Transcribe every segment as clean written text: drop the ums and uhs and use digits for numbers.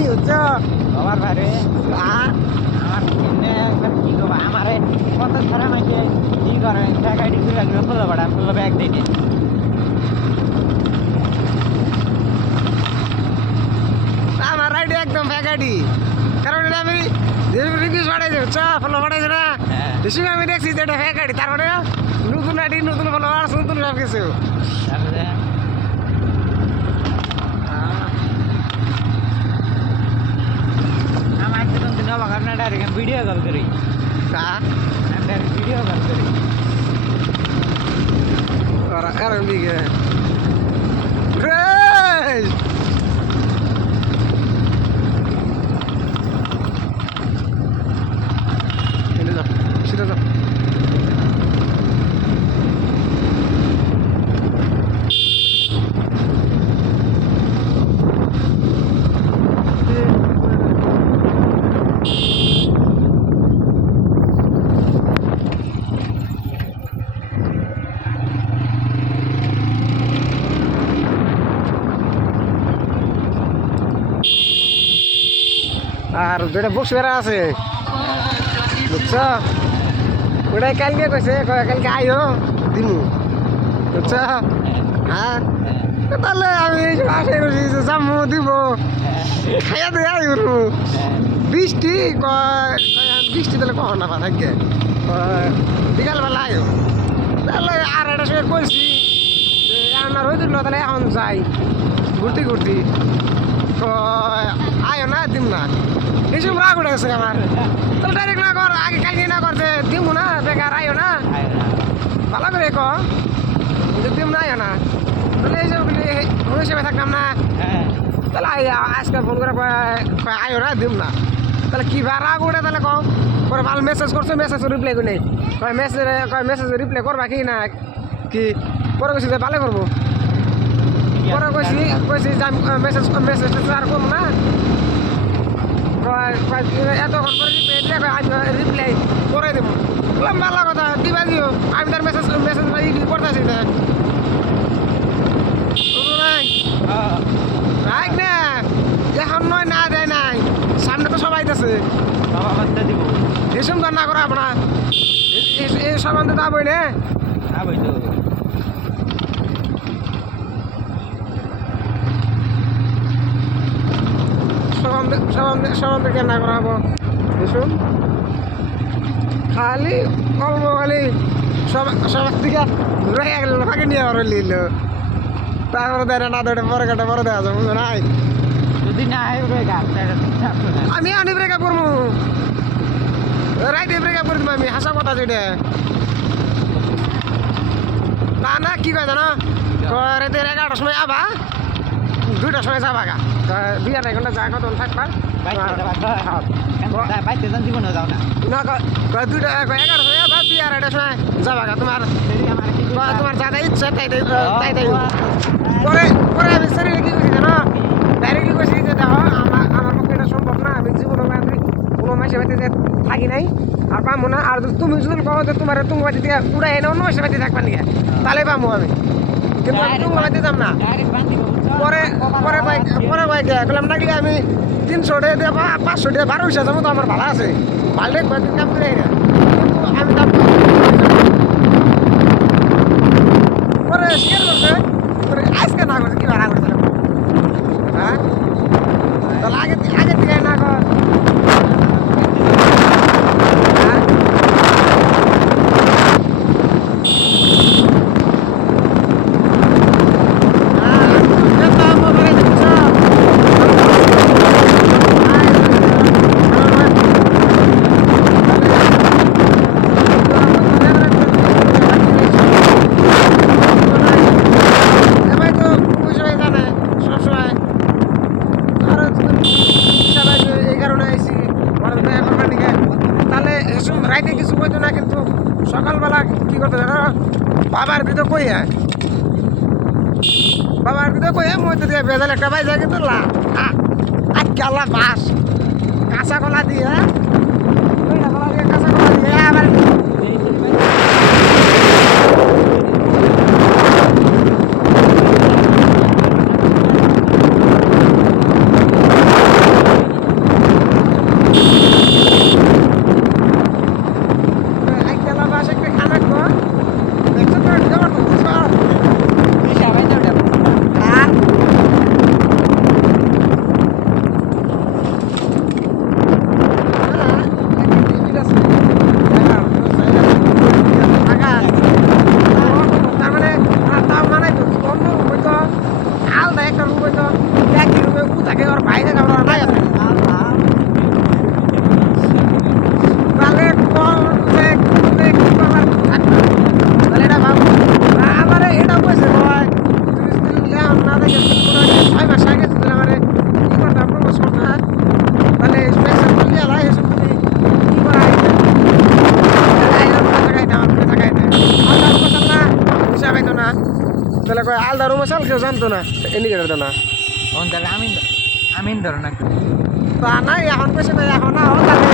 ফ্যাকাটি হচ্ছে বাবার ভাইরে আমার একবার কি করবো আমারে কত ছাড়া আমাকে কি করে ফ্যাকাটি তুলে ফুলো বাড়া ফুলো ব্যাগ দিতে আমার রাইডে একদম ফ্যাকাটি কারণ এটা আমি রিভিউ ছড়াই দেবো ফলো ছড়াইছে না বেশি আমি দেখছি যে এটা ফ্যাকাটি তারপরে নতুন আইডি নতুন ফলোয়ার্স নতুন সব কিছু তারপরে আমার একদম দিন বাবা আপনার ডাইরেক্ট ভিডিও কল করি ডাইরেক্ট ভিডিও কল করি কারণ দিকে সেটা যাও আর দুটা বুকস বেড়া আছে বুঝছ ওটাই কালকে কইছে কালকে আইও দিমু বুঝছ হ্যাঁ তাহলে আমি আশাই রয়েছি যাবো দিব খাইয়া দিয়ে আইব বৃষ্টি বৃষ্টি তাহলে কখন না থাকে বিকালবেলা আইও তাহলে আর একটা সময় কইছি আপনার হয়ে দিল তাহলে এখন যাই ঘুরতে ঘুরতে তো আয়ো না দিম না এইসব রাগ উঠে গেছে আমার তাহলে ডাইরেক্ট না কর আগে কালকে না করতে দিমু না বেকার আয়ো না ভালো করে দিম না আয়ো না তাহলে এইসব হিসেবে থাকতাম না তাহলে আজকে ফোন করে আয়ো না দিম না তাহলে কি রাগ উঠে তাহলে কম পরে ভালো মেসেজ করছো মেসেজ রিপ্লাই করি নেই মেসেজ রিপ্লাই করবা কি না কি পরে কইছি যে ভালো করবো পরে কইছি মেসেজ আর করবো না এতক্ষণ পরে রিপ্লাই করে দেবো বললাম ভালো কথা দিবা দিও আমি তার মেসেজ করতেছি না রাখ না এখন নয় না দেয় নাই সামনে তো সবাই আছে বাবা বাচ্চা দিব এসব তো না করা আপনার এই সম্বন্ধে তা বই না বই তো সবাই কেন না করা হবো এসব খালি অল্প খালি সবার থেকে ঘুরে গেল ফাঁকে নিয়ে আবার নিল তারপরে দেয় না দেয় পরে কাটা পরে দেওয়া যাবে বুঝলো নাই যদি না আমি আনি ব্রেকআপ করবো রাইটে ব্রেকআপ করে দেবো আমি হাসা কথা যেটা না না কি কয় জানো রাতে 11টার সময় আবা 2টার সময় যাবা গা বিয়ার 1 ঘন্টা যা কত থাকবা বাইতে যান জীবনে যাও না না 11টার সময় আবা বিয়ার 1টার সময় যাবা গা তোমার যা ইচ্ছা তাই পরে আমি শরীরে কি করছি জানো ডাইরেক্টলি কইছি যে দেখো আমার পক্ষে এটা সম্ভব না আমি জীবনে কোনো মাসে বাড়িতে থাকি নাই আর পাবো না আর তুমি যদি কো যে তোমার তুমি বাড়ি থেকে উড়াই এনে অন্য মাসে বাড়িতে থাকবা নিয়ে তাহলে পাবো আমি কিন্তু আমি তুমি বাড়িতে যাম না পরে বললাম না গেলে আমি 300 টাকা দিয়ে 500 টাকা 1200 যাবো তো আমার ভালো আছে ভালো কয়েকদিন কাম করে কিন্তু আমি দাম পরে শেয়ার করছে আজকে না করছে কি ভাড়া করে দিলাম হ্যাঁ তাহলে আগে থেকে না কর রাইতে কিছু করতো না কিন্তু সকালবেলা কি করতো জানো বাবার ভিতর কইয়া মধ্যে দিয়ে বেজাল একটা বাইজা কিন্তু আল্লাহ বাস কাঁচা কলা দিয়ে কাঁচা কলা দিয়ে আবার সময় চাল কেউ জানতো না ইন্ডিকেটার তো না তখন তাহলে আমিন ধরো না তা না এখন কইছে ভাই এখন না তাহলে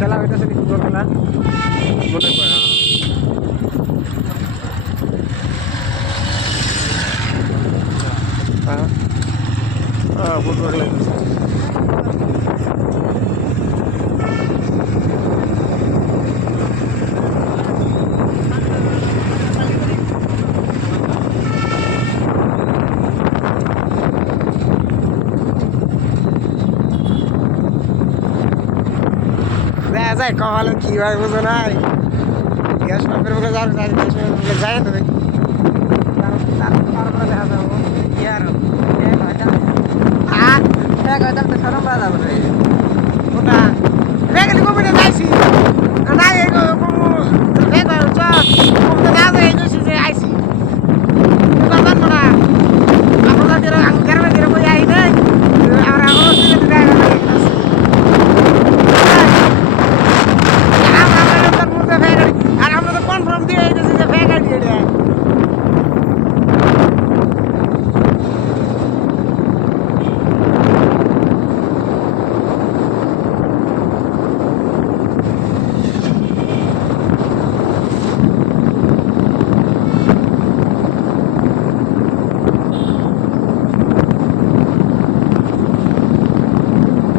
খেলা হইতেছে কি ফুটবল খেলা মনে করে হ্যাঁ হ্যাঁ ফুটবল খেলা হইতেছে দেখা যায় কমালে কি হয় বুঝো নাই গ্যাস পাম্পের মুখে যাও গ্যাস পাম্পের মুখে যায় না তুমি তারপরে দেখা যাবো কি আর হয়তো তো সরম বাজা বলে ওটা বেগলি কমিতে যাইছি নাই বেগ কমিতে না যায় এই যে আইছি জানবো না আপনাদের গ্রামে যেরকম আই নাই আমরা আর আমরা তো কনফার্ম দিয়ে গেছি যে ব্যাগ আইডি এটা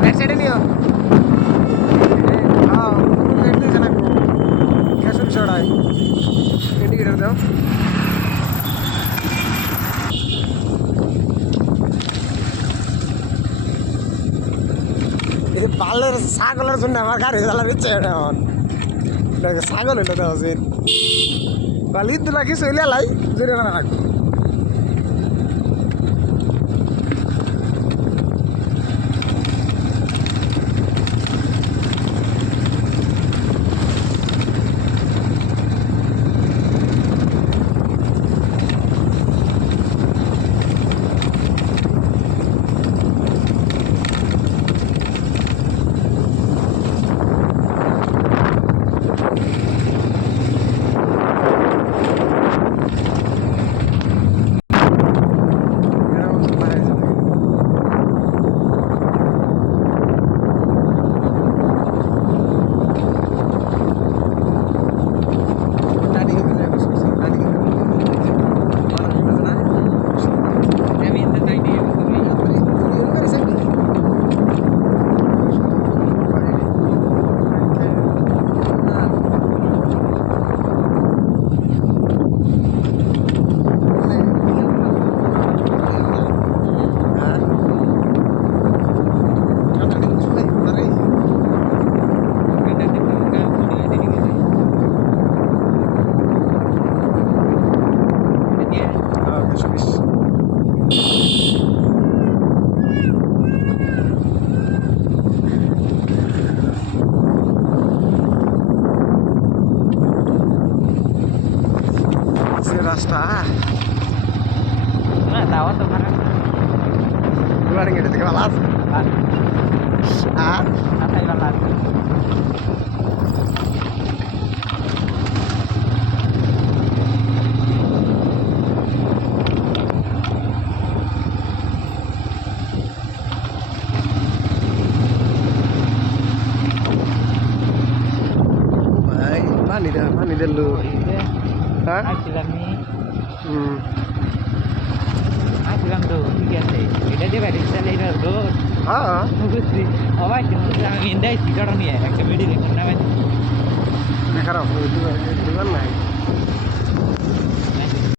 ব্যাক সাইডে নিও হ্যাঁ লেট দিছে না ক্যাশ ছড়াই ইন্ডিকেটর দাও এই পালের ছাগলের জন্য আমার গাড়ি চালার ইচ্ছে এখন ছাগল এটা দেওয়া উচিত বালি দিলা কি চলে লাই জোরে না রাখো রাস্তা না তাও তো খারাপ না। গুলার গেটে থেকে ভালো আছে আর হ্যাঁ আসাই ভালো আছে। ভাই পানি দিল হ্যাঁ আসছিলাম নি হুম আসছিলাম তো ঠিক আছে এটা যে গাড়ি চালে এটা রোড হ্যাঁ বুঝছি অবাক আমি ইন্দাইছি কারণ একটা ভিডিও দেখুন না খারাপ নাই